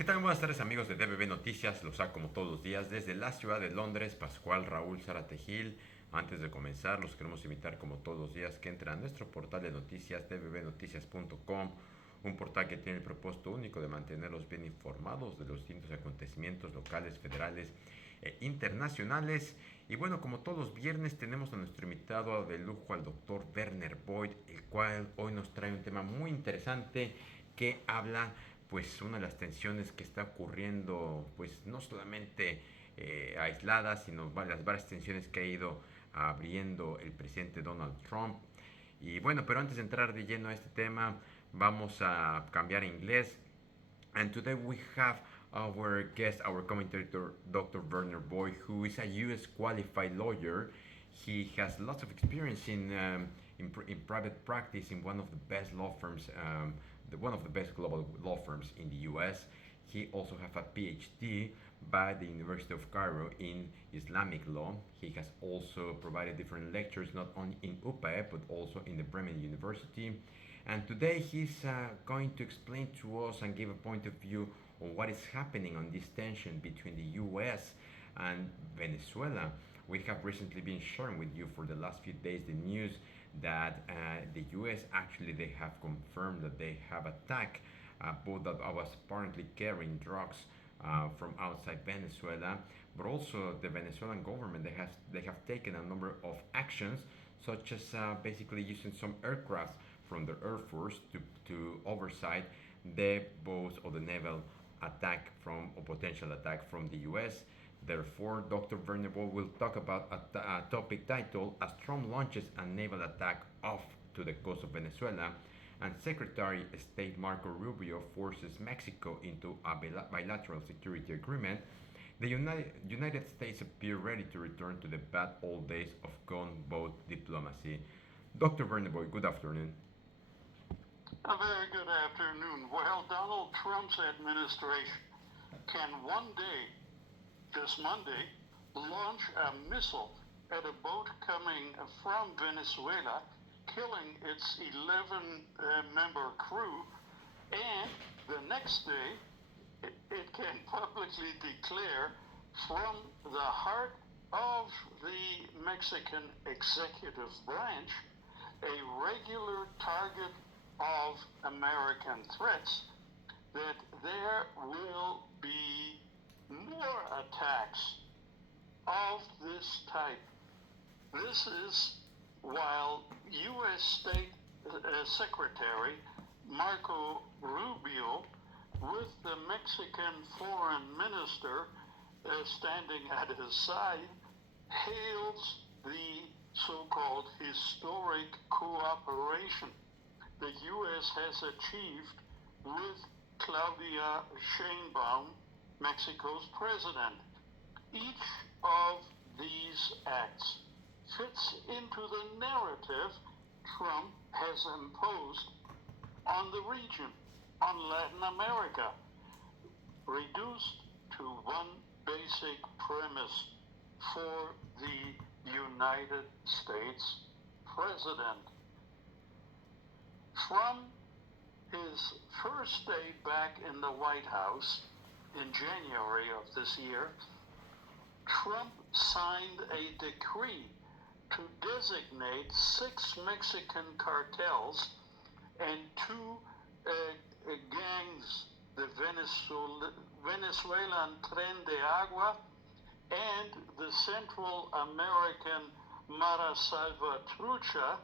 ¿Qué tal? Buenas tardes amigos de DBB Noticias, los saco como todos los días desde la ciudad de Londres, Pascual Raúl Zárate Gil. Antes de comenzar, los queremos invitar como todos los días que entren a nuestro portal de noticias dbbnoticias.com, un portal que tiene el propósito único de mantenerlos bien informados de los distintos acontecimientos locales, federales e internacionales. Y bueno, como todos los viernes tenemos a nuestro invitado de lujo, al doctor Werner Voigt, el cual hoy nos trae un tema muy interesante que habla pues una de las tensiones que está ocurriendo, pues no solamente aisladas, sino las varias tensiones que ha ido abriendo el presidente Donald Trump. Y bueno, pero antes de entrar de lleno a este tema, vamos a cambiar a inglés. And today we have our guest, our commentator, Dr. Werner Voigt, who is a U.S. qualified lawyer. He has lots of experience in private practice in one of the best law firms, one of the best global law firms in the U.S. He also has a PhD by the University of Cairo in Islamic law. He has also provided different lectures not only in UPAE but also in the Bremen University. And today he's going to explain to us and give a point of view on what is happening on this tension between the U.S. and Venezuela. We have recently been sharing with you for the last few days the news that the U.S. actually they have confirmed that they have attacked a boat that was apparently carrying drugs from outside Venezuela, but also the Venezuelan government they have taken a number of actions, such as basically using some aircraft from the Air Force to oversight the boats or the naval attack from or potential attack from the U.S. Therefore, Dr. Werner Voigt will talk about a topic titled "As Trump Launches a Naval Attack Off to the Coast of Venezuela," and Secretary of State Marco Rubio forces Mexico into a bilateral security agreement. The United States appear ready to return to the bad old days of gunboat diplomacy. Dr. Werner Voigt, good afternoon. A very good afternoon. Well, Donald Trump's administration can one day, this Monday, launch a missile at a boat coming from Venezuela, killing its 11-member crew, and the next day it can publicly declare from the heart of the Mexican executive branch a regular target of American threats that there will be more attacks of this type. This is while U.S. State Secretary Marco Rubio, with the Mexican foreign minister standing at his side, hails the so-called historic cooperation the U.S. has achieved with Claudia Sheinbaum, Mexico's president. Each of these acts fits into the narrative Trump has imposed on the region, on Latin America, reduced to one basic premise for the United States president. From his first day back in the White House in January of this year, Trump signed a decree to designate 6 Mexican cartels and 2 gangs, the Venezuelan Tren de Agua and the Central American Mara Salvatrucha,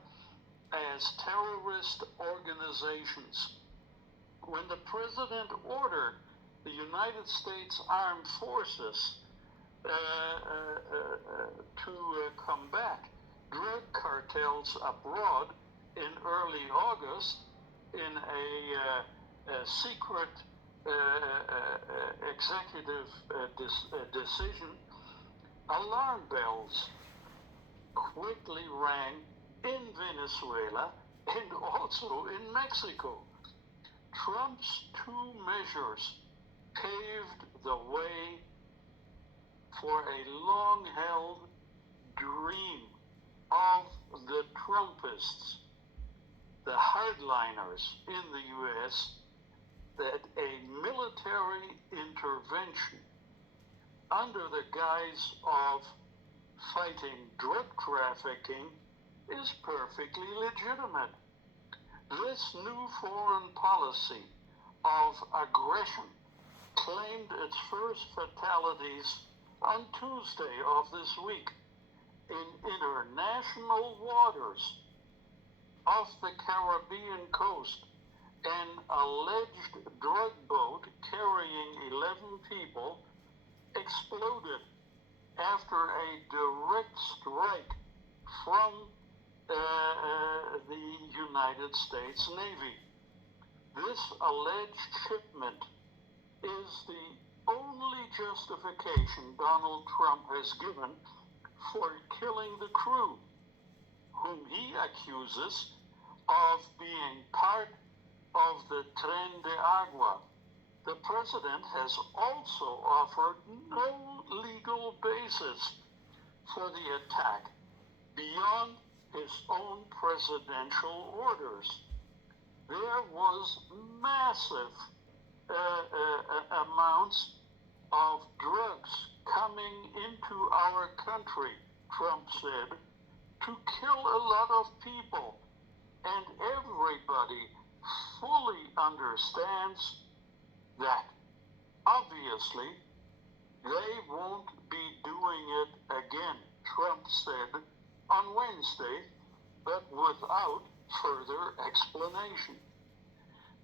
as terrorist organizations. When the president ordered the United States Armed Forces to combat drug cartels abroad in early August in a secret executive decision, alarm bells quickly rang in Venezuela and also in Mexico. Trump's 2 measures paved the way for a long-held dream of the Trumpists, the hardliners in the U.S., that a military intervention under the guise of fighting drug trafficking is perfectly legitimate. This new foreign policy of aggression claimed its first fatalities on Tuesday of this week in international waters off the Caribbean coast. An alleged drug boat carrying 11 people exploded after a direct strike from the United States Navy. This alleged shipment is the only justification Donald Trump has given for killing the crew, whom he accuses of being part of the Tren de Agua. The president has also offered no legal basis for the attack beyond his own presidential orders. There was massive amounts of drugs coming into our country, Trump said, to kill a lot of people. And everybody fully understands that. Obviously, they won't be doing it again, Trump said on Wednesday, but without further explanation.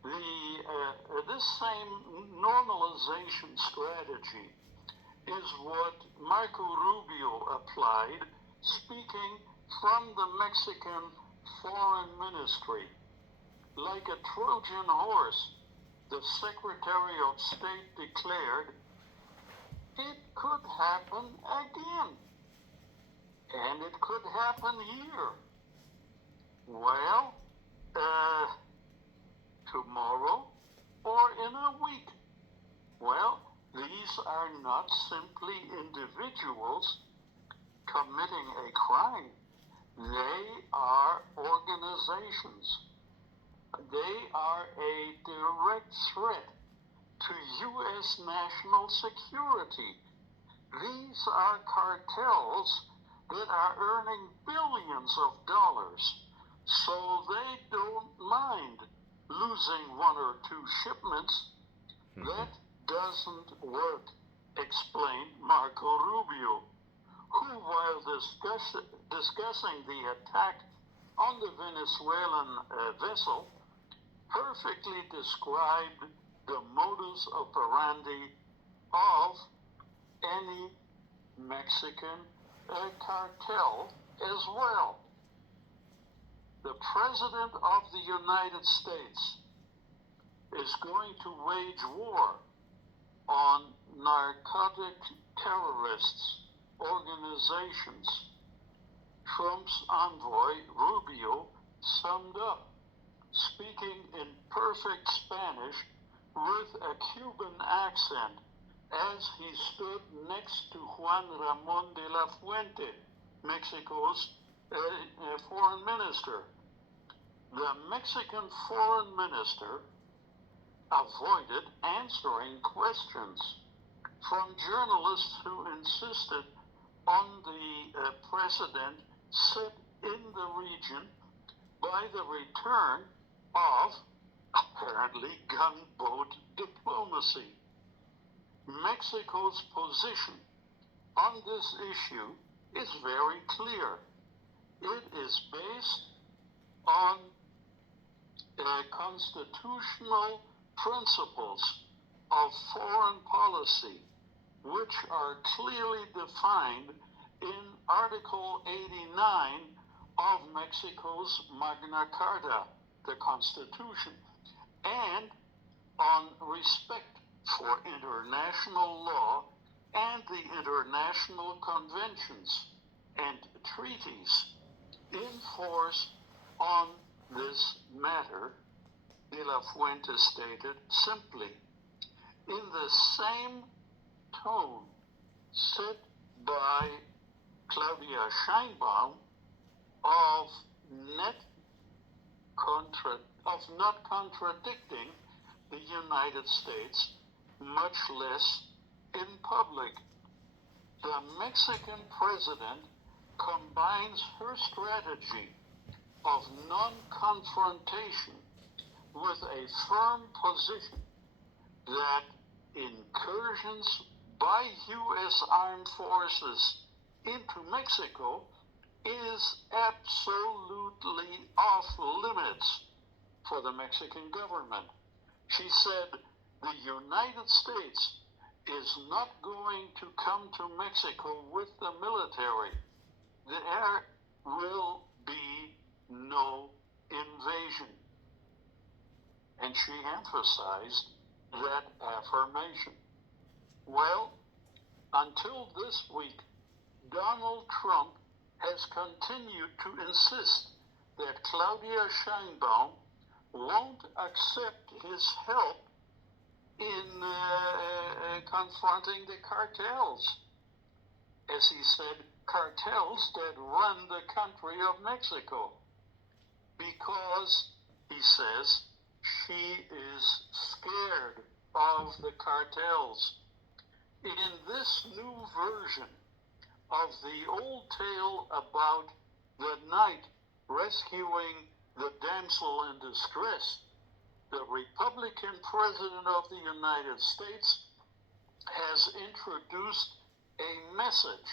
This same normalization strategy is what Marco Rubio applied, speaking from the Mexican Foreign Ministry. Like a Trojan horse, the Secretary of State declared, it could happen again. And it could happen here. Well, tomorrow or in a week. Well, these are not simply individuals committing a crime. They are organizations. They are a direct threat to U.S. national security. These are cartels that are earning billions of dollars, so they don't mind losing one or two shipments. That doesn't work, explained Marco Rubio, who, while discussing the attack on the Venezuelan vessel, perfectly described the modus operandi of any Mexican cartel as well. The President of the United States is going to wage war on narcotic terrorists, organizations. Trump's envoy, Rubio, summed up, speaking in perfect Spanish with a Cuban accent as he stood next to Juan Ramón de la Fuente, Mexico's foreign minister. The Mexican foreign minister avoided answering questions from journalists who insisted on the precedent set in the region by the return of apparently gunboat diplomacy. Mexico's position on this issue is very clear. It is based on constitutional principles of foreign policy, which are clearly defined in Article 89 of Mexico's Magna Carta, the Constitution, and on respect for international law and the international conventions and treaties in force on this matter, De La Fuente stated simply, in the same tone set by Claudia Sheinbaum of not contradicting the United States, much less in public, the Mexican president combines her strategy of non-confrontation with a firm position that incursions by U.S. armed forces into Mexico is absolutely off limits for the Mexican government. She said the United States is not going to come to Mexico with the military. There will be no invasion. And she emphasized that affirmation. Well, until this week, Donald Trump has continued to insist that Claudia Sheinbaum won't accept his help in confronting the cartels. As he said, cartels that run the country of Mexico. Because, he says, she is scared of the cartels. In this new version of the old tale about the knight rescuing the damsel in distress, the Republican president of the United States has introduced a message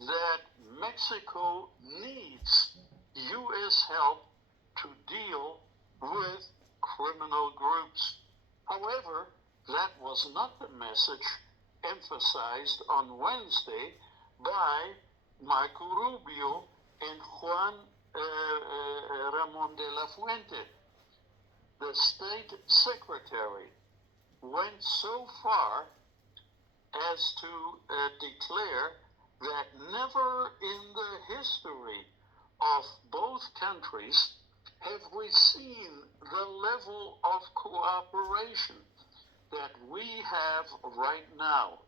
that Mexico needs U.S. help to deal with criminal groups. However, that was not the message emphasized on Wednesday by Marco Rubio and Juan Ramon de la Fuente. The state secretary went so far as to declare that never in the history of both countries have we seen the level of cooperation that we have right now.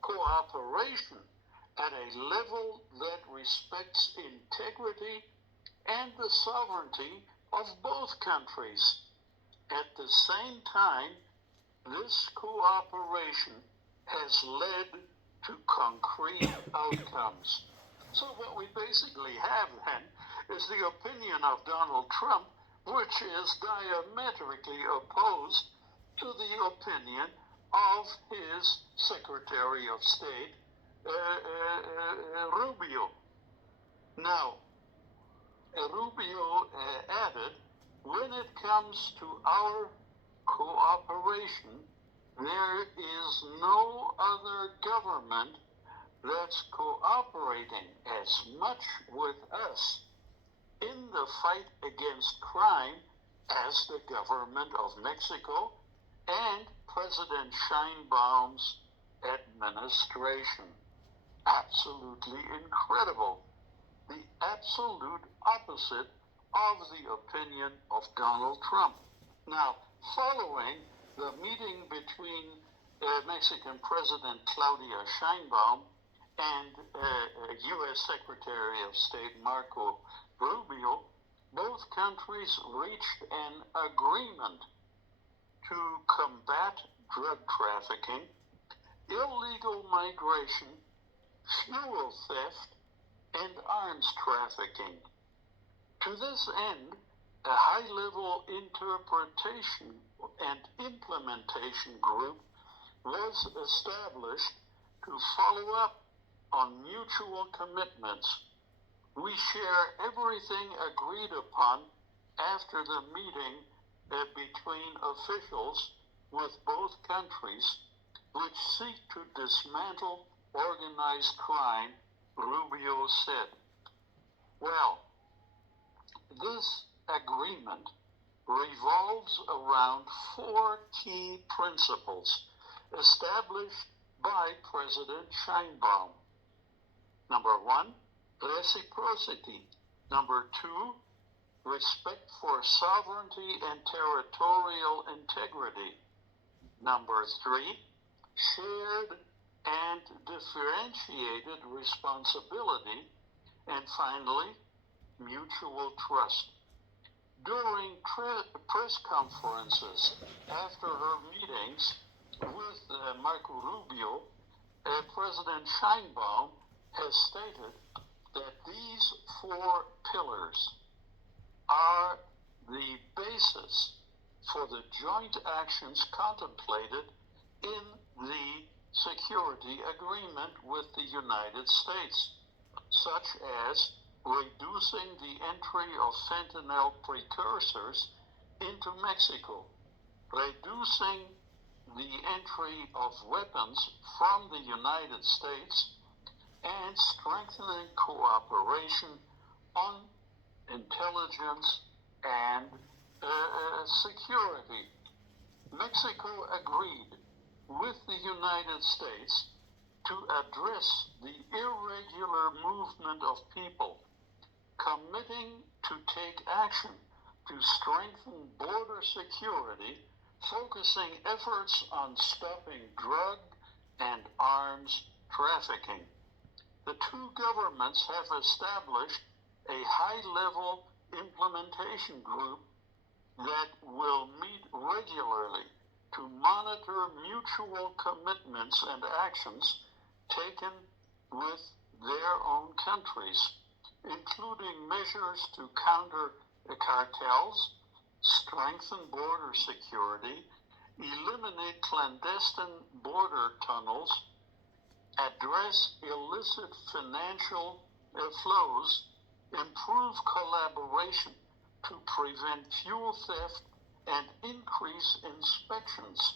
Cooperation at a level that respects integrity and the sovereignty of both countries. At the same time, this cooperation has led to concrete outcomes. So what we basically have then is the opinion of Donald Trump, which is diametrically opposed to the opinion of his Secretary of State, Rubio. Now, Rubio added, when it comes to our cooperation, there is no other government that's cooperating as much with us in the fight against crime as the government of Mexico and President Sheinbaum's administration. Absolutely incredible. The absolute opposite of the opinion of Donald Trump. Now, following the meeting between Mexican President Claudia Sheinbaum and U.S. Secretary of State Marco Rubio, both countries reached an agreement to combat drug trafficking, illegal migration, fuel theft, and arms trafficking. To this end, a high-level interpretation and implementation group was established to follow up on mutual commitments. We share everything agreed upon after the meeting between officials with both countries, which seek to dismantle organized crime, Rubio said. Well, this agreement revolves around four key principles established by President Sheinbaum. Number one, reciprocity. Number two, respect for sovereignty and territorial integrity. Number three, shared and differentiated responsibility. And finally, mutual trust. During press conferences after her meetings with Marco Rubio, President Sheinbaum has stated that these four pillars are the basis for the joint actions contemplated in the security agreement with the United States, such as reducing the entry of fentanyl precursors into Mexico, reducing the entry of weapons from the United States, and strengthening cooperation on intelligence and security. Mexico agreed with the United States to address the irregular movement of people, committing to take action to strengthen border security, focusing efforts on stopping drug and arms trafficking. The two governments have established a high-level implementation group that will meet regularly to monitor mutual commitments and actions taken with their own countries, including measures to counter the cartels, strengthen border security, eliminate clandestine border tunnels, address illicit financial flows, improve collaboration to prevent fuel theft, and increase inspections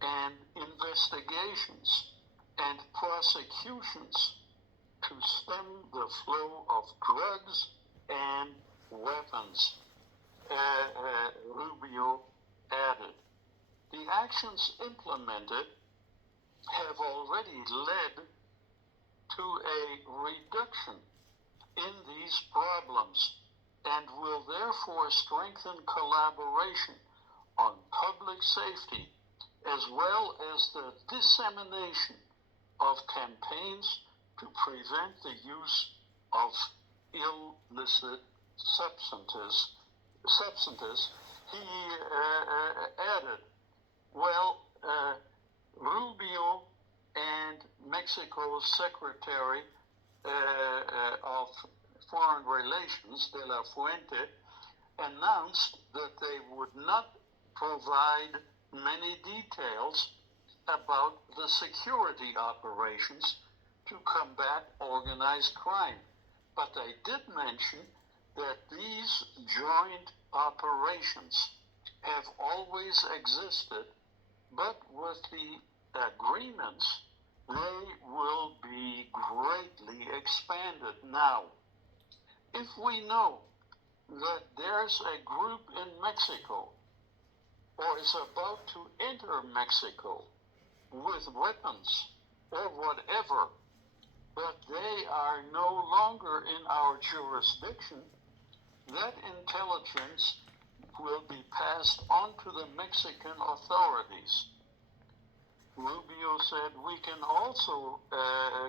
and investigations and prosecutions to stem the flow of drugs and weapons, Rubio added. The actions implemented have already led to a reduction in these problems and will therefore strengthen collaboration on public safety as well as the dissemination of campaigns to prevent the use of illicit substances. He added, Rubio and Mexico's Secretary of Foreign Relations, De La Fuente, announced that they would not provide many details about the security operations to combat organized crime. But they did mention that these joint operations have always existed, but with the agreements, they will be greatly expanded. Now, if we know that there's a group in Mexico or is about to enter Mexico with weapons or whatever, but they are no longer in our jurisdiction, that intelligence will be passed on to the Mexican authorities. Rubio said we can also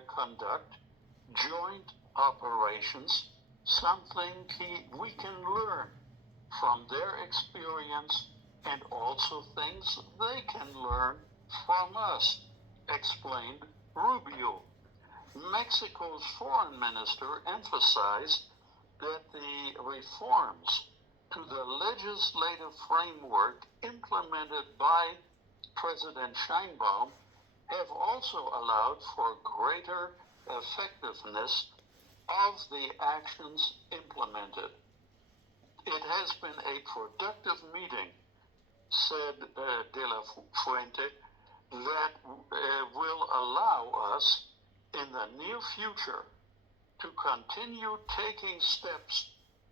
conduct joint operations, something we can learn from their experience and also things they can learn from us, explained Rubio. Mexico's foreign minister emphasized that the reforms to the legislative framework implemented by President Sheinbaum have also allowed for greater effectiveness of the actions implemented. It has been a productive meeting, said De La Fuente, that will allow us in the near future to continue taking steps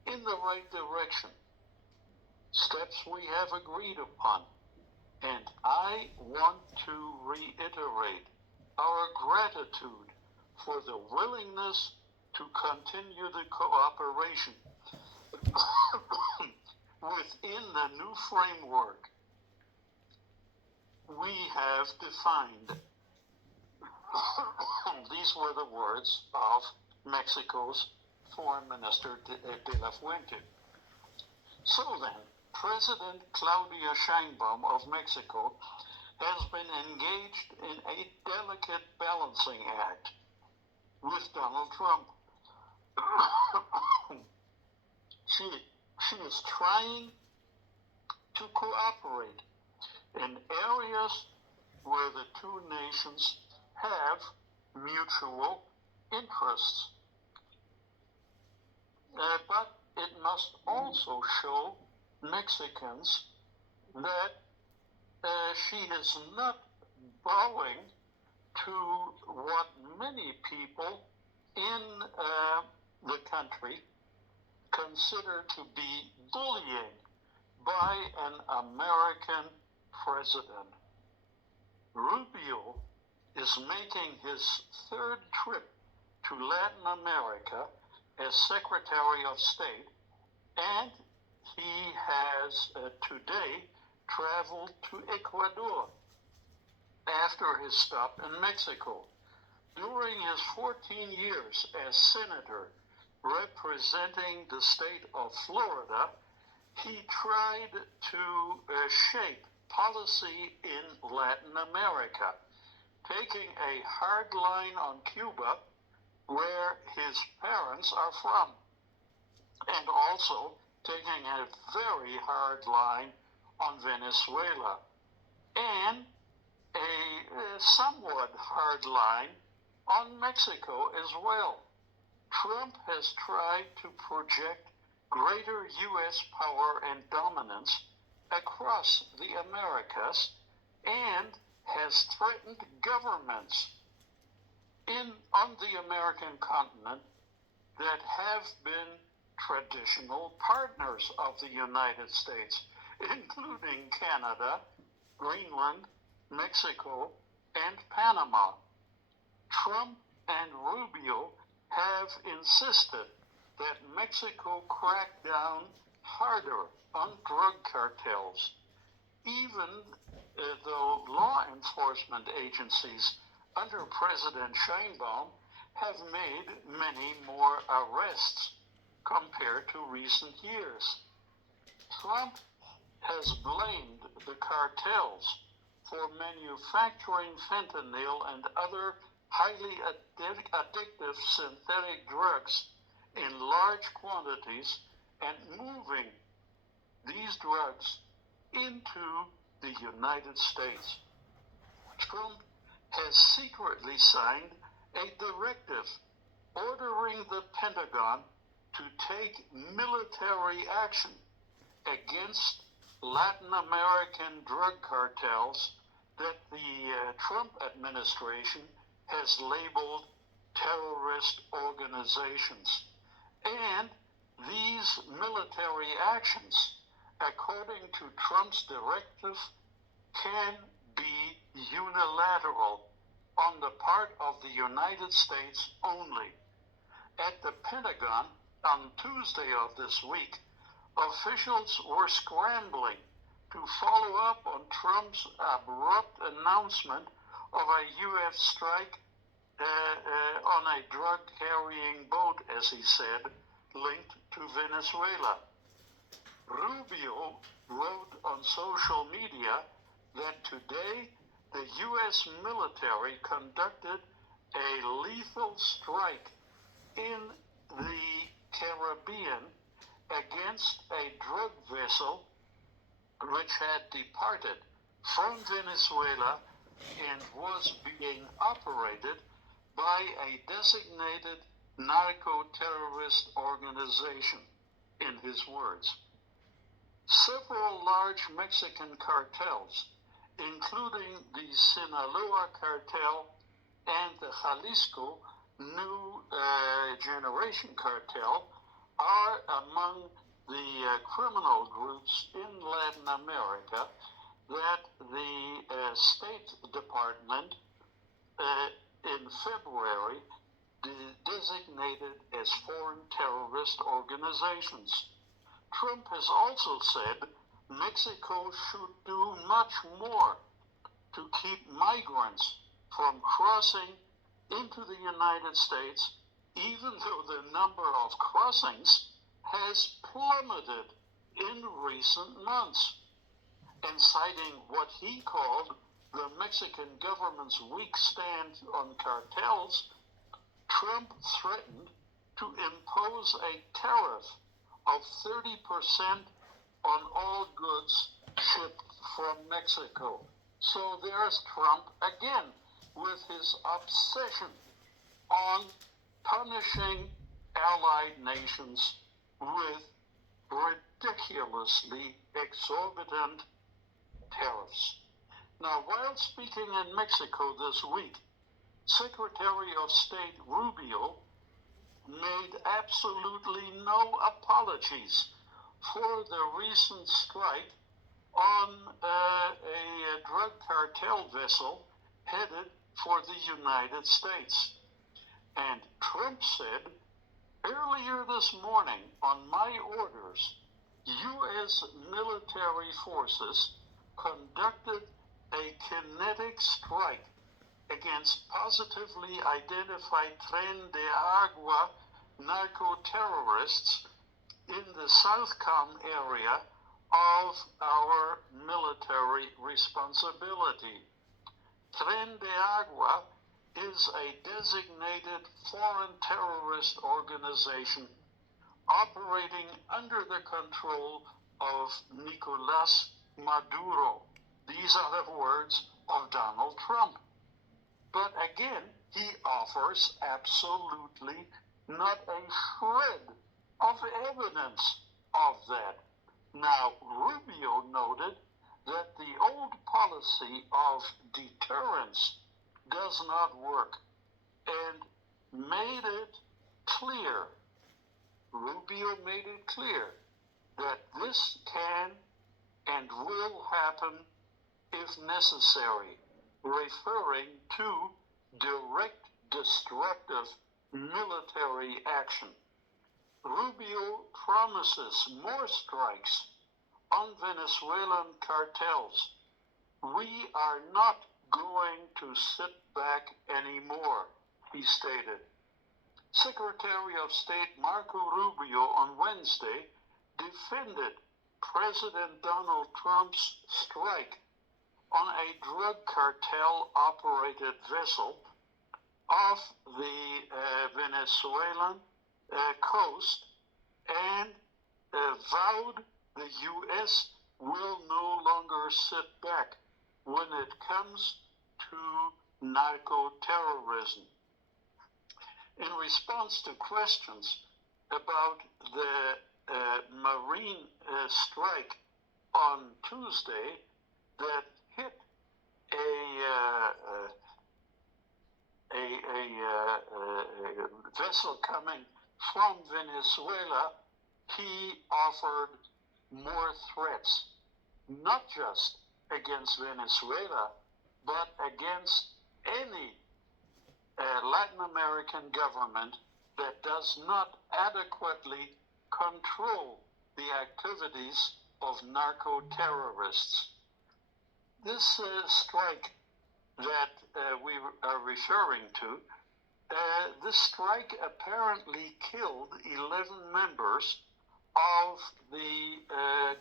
in the right direction, steps we have agreed upon. And I want to reiterate our gratitude for the willingness to continue the cooperation within the new framework we have defined. These were the words of Mexico's Foreign Minister De La Fuente. So then, President Claudia Sheinbaum of Mexico has been engaged in a delicate balancing act with Donald Trump. she is trying to cooperate in areas where the two nations have mutual interests. But it must also show Mexicans that she is not bowing to what many people in the country consider to be bullying by an American president. Rubio is making his third trip to Latin America as Secretary of State, and he has today traveled to Ecuador after his stop in Mexico. During his 14 years as senator representing the state of Florida, he tried to shape policy in Latin America, taking a hard line on Cuba, where his parents are from, and also taking a very hard line on Venezuela, and a somewhat hard line on Mexico as well. Trump has tried to project greater U.S. power and dominance across the Americas and has threatened governments on the American continent that have been traditional partners of the United States, including Canada, Greenland, Mexico, and Panama. Trump and Rubio have insisted that Mexico crack down harder on drug cartels, even though law enforcement agencies under President Sheinbaum have made many more arrests compared to recent years. Trump has blamed the cartels for manufacturing fentanyl and other highly addictive synthetic drugs in large quantities and moving these drugs into the United States. Trump has secretly signed a directive ordering the Pentagon to take military action against Latin American drug cartels that the Trump administration has labeled terrorist organizations. And these military actions, according to Trump's directive, can be unilateral on the part of the United States only. At the Pentagon, on Tuesday of this week, officials were scrambling to follow up on Trump's abrupt announcement of a U.S. strike on a drug-carrying boat, as he said, linked to Venezuela. Rubio wrote on social media that today the U.S. military conducted a lethal strike in the Caribbean against a drug vessel which had departed from Venezuela and was being operated by a designated narco-terrorist organization, in his words. Several large Mexican cartels, including the Sinaloa cartel and the Jalisco New Generation cartel, are among the criminal groups in Latin America that the State Department in February designated as foreign terrorist organizations. Trump has also said Mexico should do much more to keep migrants from crossing into the United States, even though the number of crossings has plummeted in recent months, and citing what he called the Mexican government's weak stand on cartels, Trump threatened to impose a tariff of 30% on all goods shipped from Mexico. So there's Trump again with his obsession on punishing allied nations with ridiculously exorbitant tariffs. Now, while speaking in Mexico this week, Secretary of State Rubio made absolutely no apologies for the recent strike on a drug cartel vessel headed for the United States. And Trump said, earlier this morning, on my orders, U.S. military forces conducted a kinetic strike against positively identified Tren de Agua narco-terrorists in the Southcom area of our military responsibility. Tren de Agua is a designated foreign terrorist organization operating under the control of Nicolas Maduro. These are the words of Donald Trump. But again, he offers absolutely not a shred of evidence of that. Now, Rubio noted that the old policy of deterrence does not work and made it clear, Rubio made it clear that this can and will happen if necessary, referring to direct destructive military action. Rubio promises more strikes on Venezuelan cartels. We are not going to sit back anymore, he stated. Secretary of State Marco Rubio on Wednesday defended President Donald Trump's strike on a drug cartel-operated vessel off the Venezuelan coast and vowed the U.S. will no longer sit back when it comes to narco-terrorism. In response to questions about the Marine strike on Tuesday that hit a vessel coming from Venezuela, he offered more threats, not just against Venezuela, but against any Latin American government that does not adequately control the activities of narco-terrorists. This strike that we are referring to, this strike apparently killed 11 members of the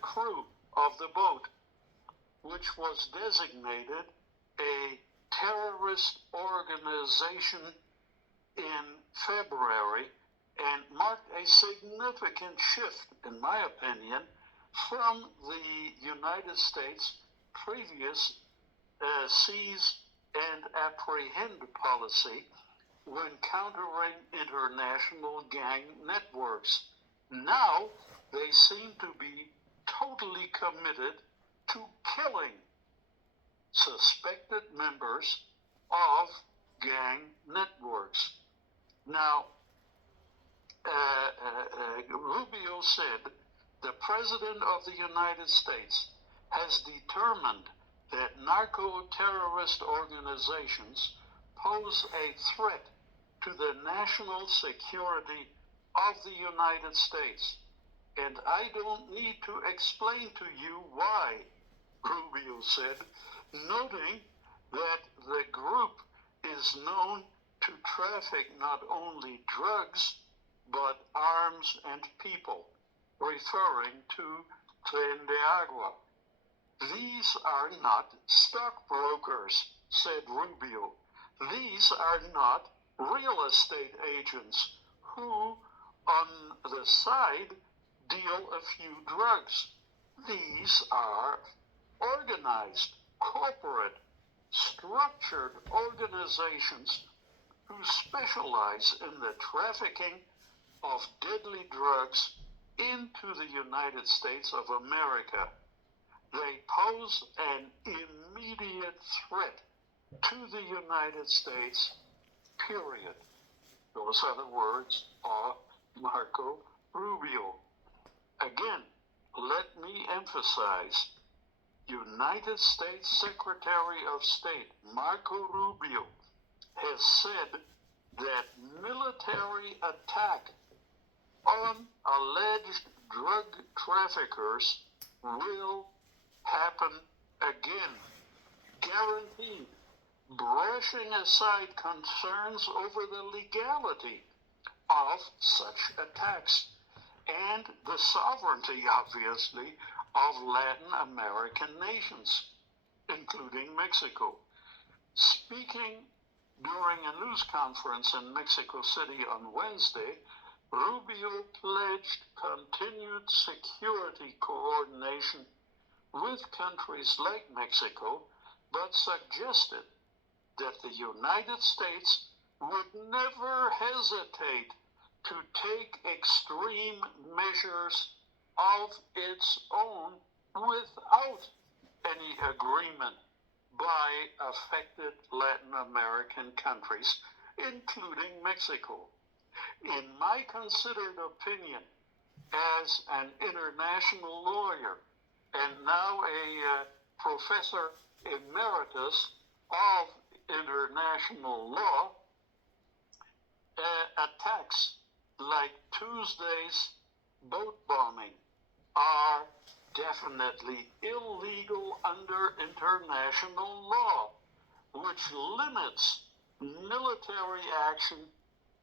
crew of the boat, which was designated a terrorist organization in February and marked a significant shift, in my opinion, from the United States' previous seize and apprehend policy when countering international gang networks. Now they seem to be totally committed to killing suspected members of gang networks. Now, Rubio said the President of the United States has determined that narco-terrorist organizations pose a threat to the national security of the United States. And I don't need to explain to you why, Rubio said, noting that the group is known to traffic not only drugs, but arms and people, referring to Tren de Agua. These are not stockbrokers, said Rubio. These are not real estate agents who, on the side, deal a few drugs. These are organized, corporate, structured organizations who specialize in the trafficking of deadly drugs into the United States of America. They pose an immediate threat to the United States, period. Those are the words of Marco Rubio. Again, let me emphasize, United States Secretary of State Marco Rubio has said that military attack on alleged drug traffickers will happen again. Guaranteed. Brushing aside concerns over the legality of such attacks and the sovereignty, obviously, of Latin American nations, including Mexico. Speaking during a news conference in Mexico City on Wednesday, Rubio pledged continued security coordination with countries like Mexico, but suggested that the United States would never hesitate to take extreme measures of its own without any agreement by affected Latin American countries, including Mexico. In my considered opinion, as an international lawyer and now a professor emeritus of international law, attacks like Tuesday's boat bombing are definitely illegal under international law, which limits military action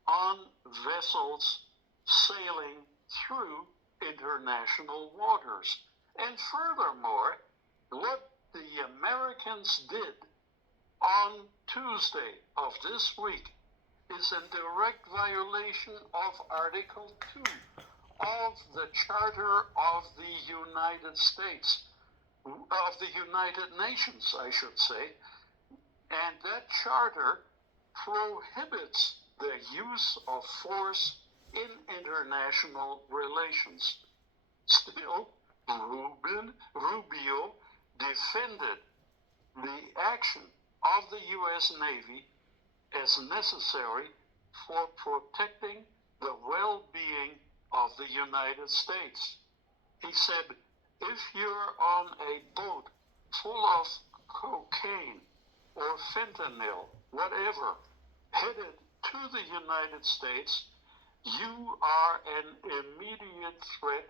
on vessels sailing through international waters. And furthermore, what the Americans did on Tuesday of this week is in direct violation of Article 2 of the Charter of the United States, of the United Nations, I should say, and that charter prohibits the use of force in international relations. Still, Rubio defended the action of the U.S. Navy as necessary for protecting the well-being of the United States. He said, if you're on a boat full of cocaine or fentanyl, whatever, headed to the United States, you are an immediate threat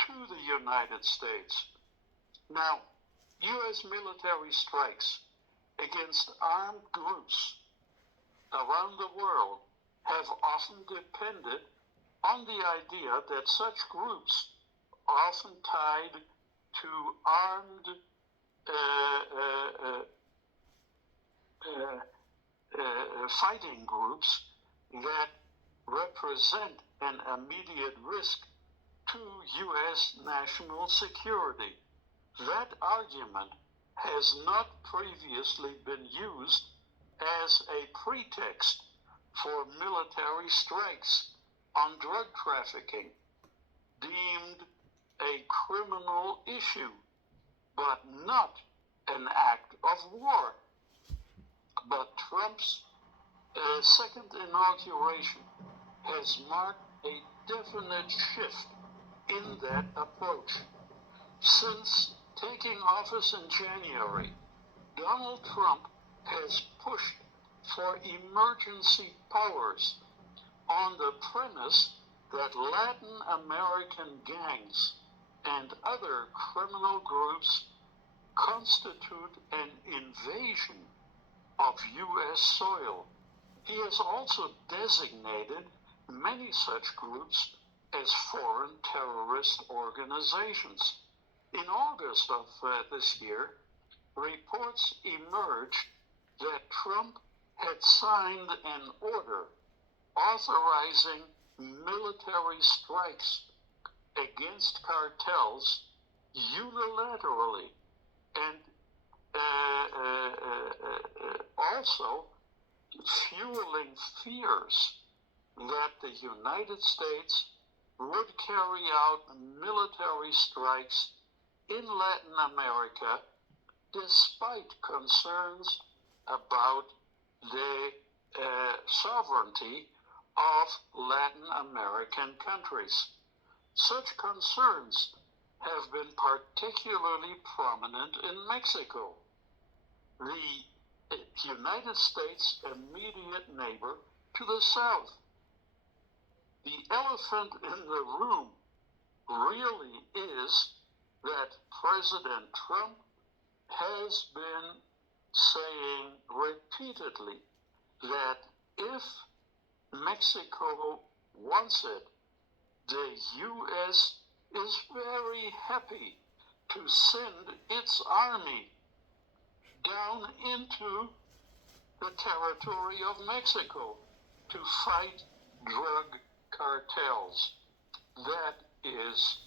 to the United States. Now, U.S. military strikes against armed groups around the world have often depended on the idea that such groups, often tied to armed fighting groups that represent an immediate risk to U.S. national security. That argument has not previously been used as a pretext for military strikes on drug trafficking, deemed a criminal issue, but not an act of war. But Trump's second inauguration has marked a definite shift in that approach. Since taking office in January, Donald Trump has pushed for emergency powers on the premise that Latin American gangs and other criminal groups constitute an invasion of U.S. soil. He has also designated many such groups as foreign terrorist organizations. In August of this year, reports emerged that Trump had signed an order authorizing military strikes against cartels unilaterally, and also fueling fears that the United States would carry out military strikes in Latin America despite concerns about the sovereignty of Latin American countries. Such concerns have been particularly prominent in Mexico, the United States' immediate neighbor to the south. The elephant in the room really is that President Trump has been saying repeatedly that if Mexico wants it, the U.S. is very happy to send its army down into the territory of Mexico to fight drug cartels. That is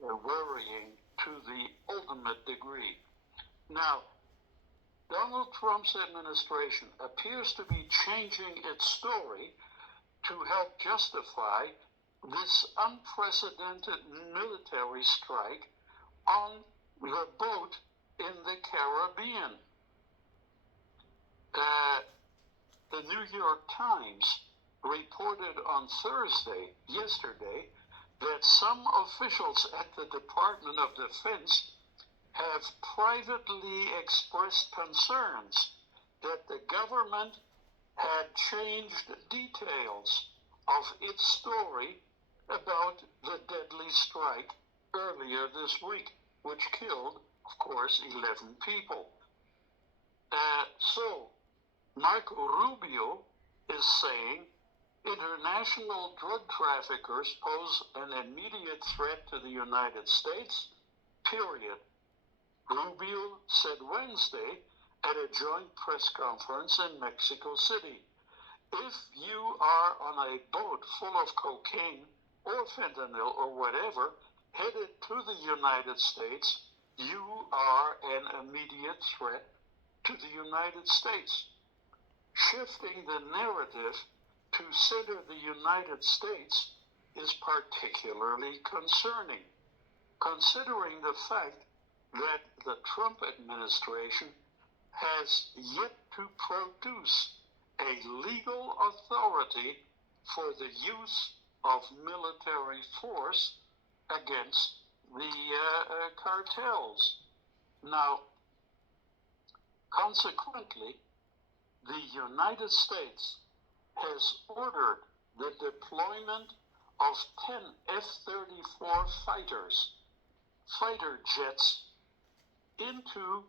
worrying to the ultimate degree. Now, Donald Trump's administration appears to be changing its story to help justify this unprecedented military strike on the boat in the Caribbean. The New York Times reported on yesterday, that some officials at the Department of Defense have privately expressed concerns that the government had changed details of its story about the deadly strike earlier this week, which killed, of course, 11 people. So, Marco Rubio is saying international drug traffickers pose an immediate threat to the United States, period. Rubio said Wednesday at a joint press conference in Mexico City, if you are on a boat full of cocaine or fentanyl or whatever headed to the United States, you are an immediate threat to the United States. Shifting the narrative to center the United States is particularly concerning, considering the fact that the Trump administration has yet to produce a legal authority for the use of military force against the cartels. Now, consequently, the United States has ordered the deployment of 10 F-34 fighter jets, into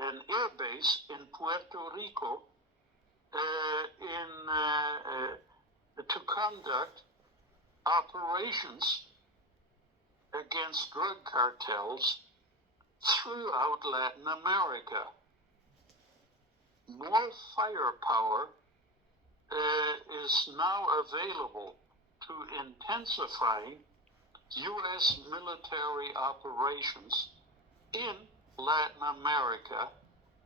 an air base in Puerto Rico to conduct operations against drug cartels throughout Latin America. More firepower is now available to intensifying U.S. military operations in Latin America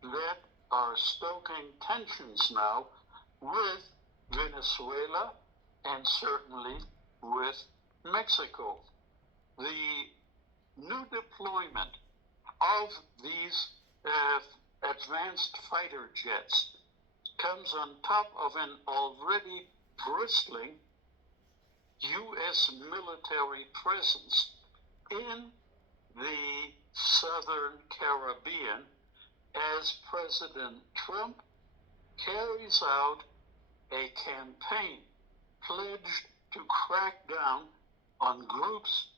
that are stoking tensions now with Venezuela and certainly with Mexico. The new deployment of these advanced fighter jets comes on top of an already bristling U.S. military presence in the southern Caribbean as President Trump carries out a campaign pledged to crack down on groups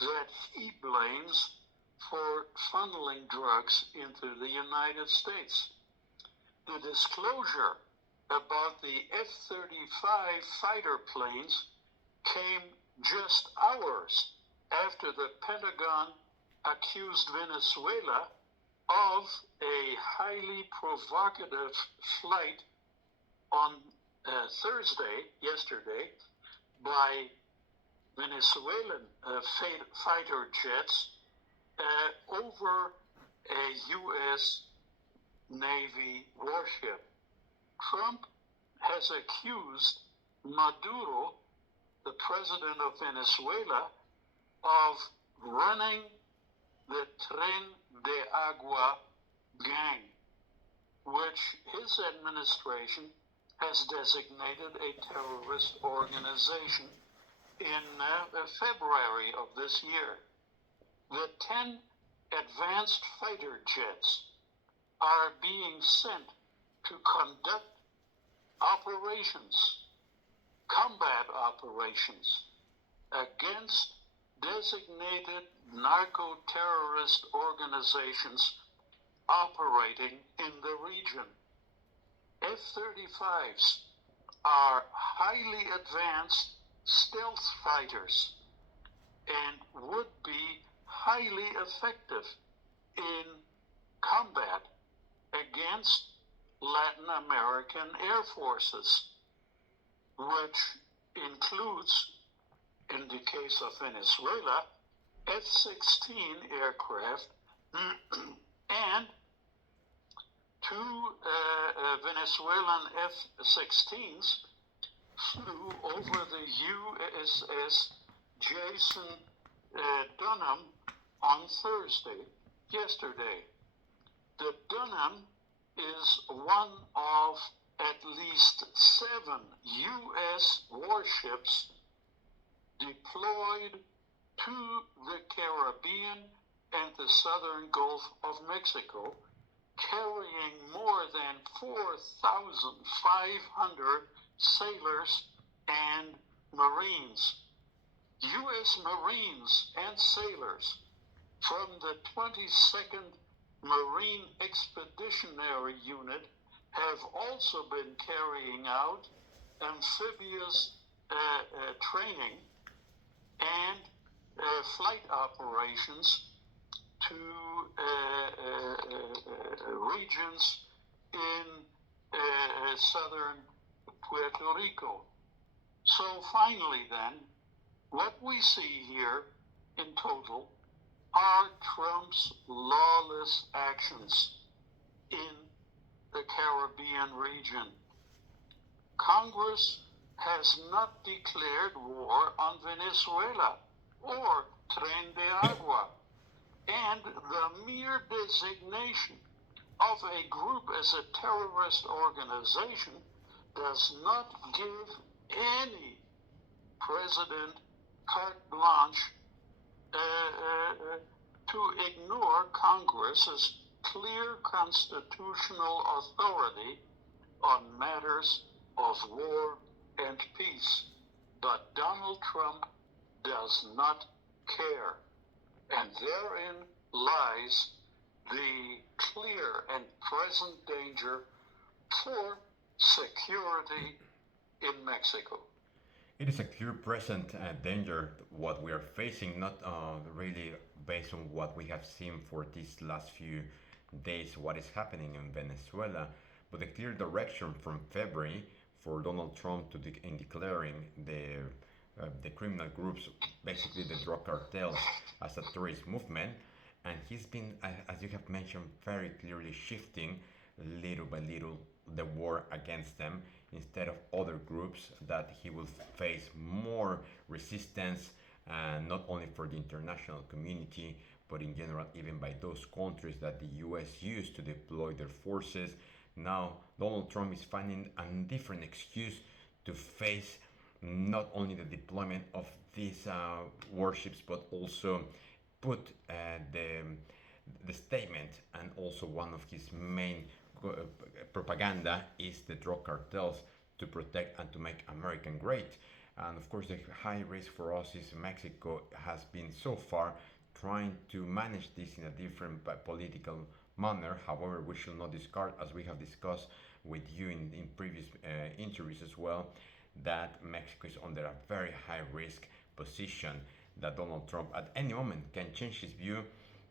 that he blames for funneling drugs into the United States. The disclosure about the F-35 fighter planes came just hours after the Pentagon accused Venezuela of a highly provocative flight on yesterday, by Venezuelan fighter jets over a U.S. Navy warship. Trump has accused Maduro, the president of Venezuela, of running the Tren de Agua gang, which his administration has designated a terrorist organization in February of this year. The 10 advanced fighter jets are being sent to conduct combat operations against designated narco-terrorist organizations operating in the region. F-35s are highly advanced stealth fighters and would be highly effective in combat against Latin American air forces, which includes, in the case of Venezuela, F-16 aircraft and two Venezuelan F-16s flew over the USS Jason Dunham on yesterday. The Dunham is one of at least 7 U.S. warships deployed to the Caribbean and the southern Gulf of Mexico, carrying more than 4,500 sailors and Marines. U.S. Marines and sailors from the 22nd Marine Expeditionary Unit have also been carrying out amphibious training and flight operations to regions in southern Puerto Rico. So finally then, what we see here in total are Trump's lawless actions in the Caribbean region. Congress has not declared war on Venezuela or Tren de Agua, and the mere designation of a group as a terrorist organization does not give any president carte blanche to ignore Congress's clear constitutional authority on matters of war and peace. But Donald Trump does not care. And therein lies the clear and present danger for security in Mexico. It is a clear present danger what we are facing, not really based on what we have seen for these last few days, what is happening in Venezuela, but the clear direction from February for Donald Trump in declaring the criminal groups, basically the drug cartels, as a terrorist movement. And he's been, as you have mentioned, very clearly shifting little by little the war against them, instead of other groups that he will face more resistance, not only for the international community, but in general even by those countries that the US used to deploy their forces. Now Donald Trump is finding a different excuse to face not only the deployment of these warships, but also put the statement, and also one of his main propaganda is the drug cartels to protect and to make America great. And of course the high risk for us is Mexico has been so far trying to manage this in a different political manner. However, we should not discard, as we have discussed with you in previous interviews as well, that Mexico is under a very high risk position. that Donald Trump at any moment can change his view.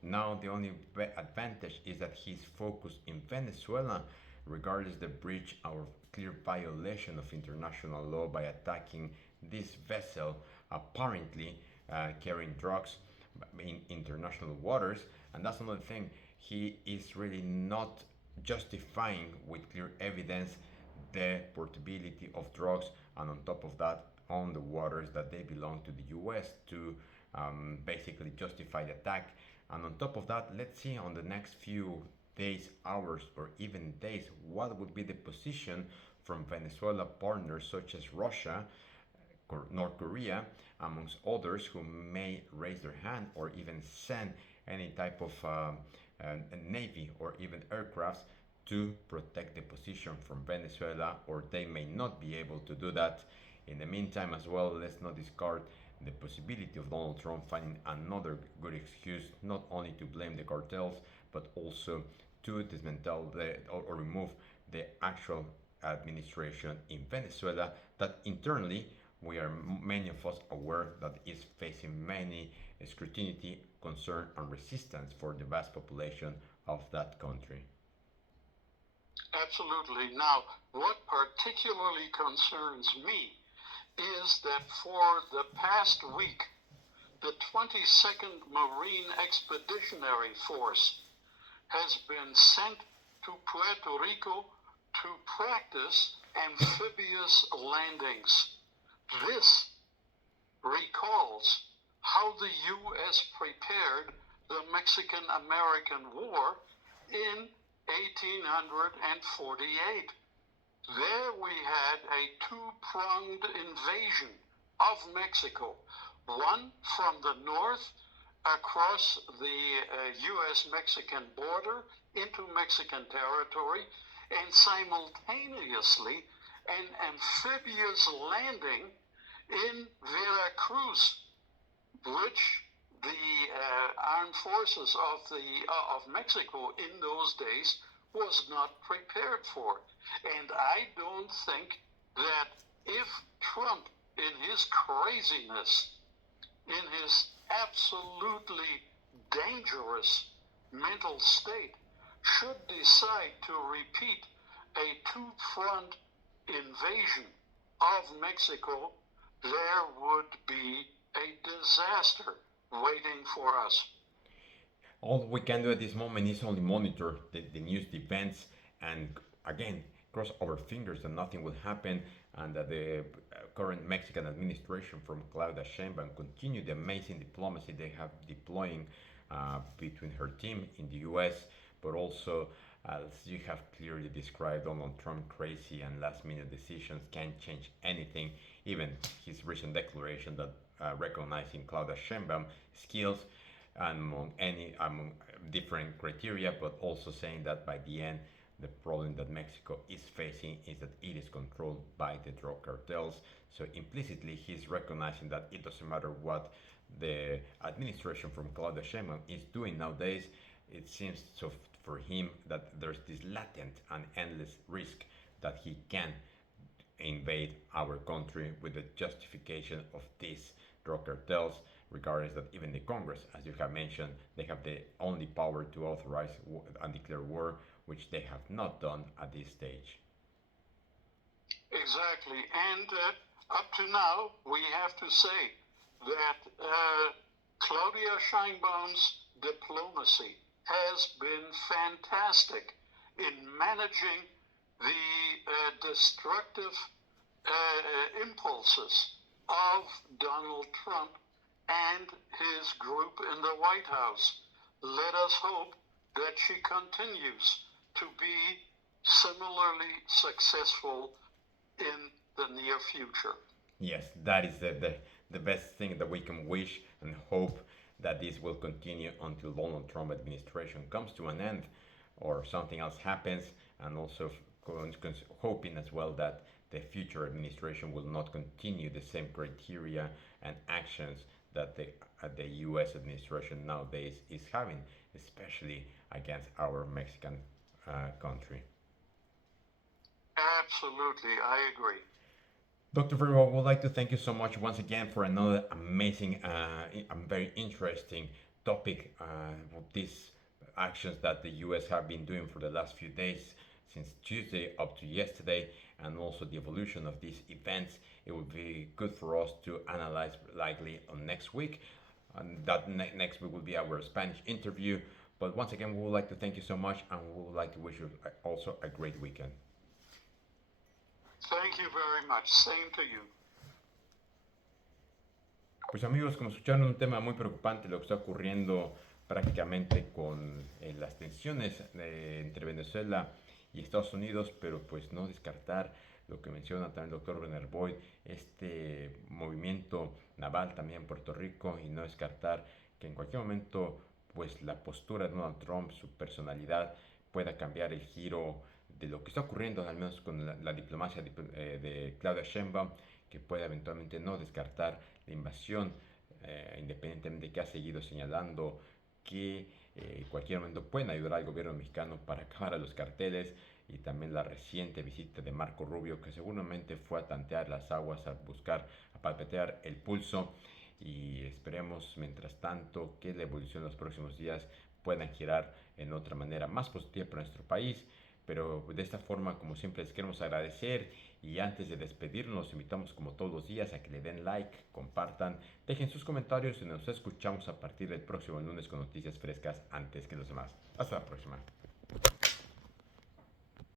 Now the only advantage is that he's focused in Venezuela, regardless the breach or clear violation of international law by attacking this vessel apparently carrying drugs in international waters. And that's another thing. He is really not justifying with clear evidence the portability of drugs, and on top of that, on the waters that they belong to the US to basically justify the attack. And on top of that, let's see on the next few days, hours, or even days, what would be the position from Venezuela partners such as Russia, North Korea, amongst others, who may raise their hand or even send any type of navy or even aircrafts to protect the position from Venezuela, or they may not be able to do that. In the meantime, as well, let's not discard the possibility of Donald Trump finding another good excuse, not only to blame the cartels, but also to dismantle or remove the actual administration in Venezuela that internally we are many of us aware that is facing many scrutiny, concern, and resistance for the vast population of that country. Absolutely. Now, what particularly concerns me is that for the past week, the 22nd Marine Expeditionary Force has been sent to Puerto Rico to practice amphibious landings. This recalls how the U.S. prepared the Mexican-American War in 1848. There we had a two-pronged invasion of Mexico, one from the north across the U.S.-Mexican border into Mexican territory, and simultaneously an amphibious landing in Veracruz, which the armed forces of Mexico in those days was not prepared for. And I don't think that if Trump, in his craziness, in his absolutely dangerous mental state, should decide to repeat a two-front invasion of Mexico, there would be a disaster waiting for us. All we can do at this moment is only monitor the news events and again cross our fingers that nothing will happen and that the current Mexican administration from Claudia Sheinbaum continue the amazing diplomacy they have deploying between her team in the US, but also as you have clearly described, Donald Trump crazy and last minute decisions can't change anything. Even his recent declaration that recognizing Claudia Sheinbaum skills among different criteria, but also saying that by the end the problem that Mexico is facing is that it is controlled by the drug cartels. So implicitly he's recognizing that it doesn't matter what the administration from Claudia Sheinbaum is doing nowadays. It seems so for him that there's this latent and endless risk that he can invade our country with the justification of these drug cartels, regardless that even the Congress, as you have mentioned, they have the only power to authorize and declare war, which they have not done at this stage. Exactly. And up to now, we have to say that Claudia Sheinbaum's diplomacy has been fantastic in managing the destructive impulses of Donald Trump and his group in the White House. Let us hope that she continues to be similarly successful in the near future. Yes, that is the best thing that we can wish and hope that this will continue until Donald Trump administration comes to an end or something else happens, and also hoping as well that the future administration will not continue the same criteria and actions that the U.S. administration nowadays is having, especially against our Mexican country. Absolutely, I agree. Dr. Verbo, I would like to thank you so much once again for another amazing and very interesting topic of these actions that the US have been doing for the last few days, since Tuesday up to yesterday, and also the evolution of these events. It would be good for us to analyze likely on next week. And that next week will be our Spanish interview. But once again, we would like to thank you so much, and we would like to wish you also a great weekend. Thank you very much. Same to you. Pues amigos, como escucharon, un tema muy preocupante lo que está ocurriendo prácticamente con las tensiones entre Venezuela y Estados Unidos, pero pues no descartar lo que menciona también el doctor Werner Voigt, este movimiento naval también en Puerto Rico, y no descartar que en cualquier momento pues la postura de Donald Trump, su personalidad, pueda cambiar el giro de lo que está ocurriendo, al menos con la diplomacia de Claudia Sheinbaum, que pueda eventualmente no descartar la invasión, independientemente de que ha seguido señalando que en cualquier momento pueden ayudar al gobierno mexicano para acabar a los carteles, y también la reciente visita de Marco Rubio, que seguramente fue a tantear las aguas, a buscar, a palpetear el pulso, y esperemos mientras tanto que la evolución de los próximos días puedan girar en otra manera más positiva para nuestro país. Pero de esta forma, como siempre, les queremos agradecer, y antes de despedirnos, los invitamos como todos los días a que le den like, compartan, dejen sus comentarios, y nos escuchamos a partir del próximo lunes con noticias frescas antes que los demás. Hasta la próxima.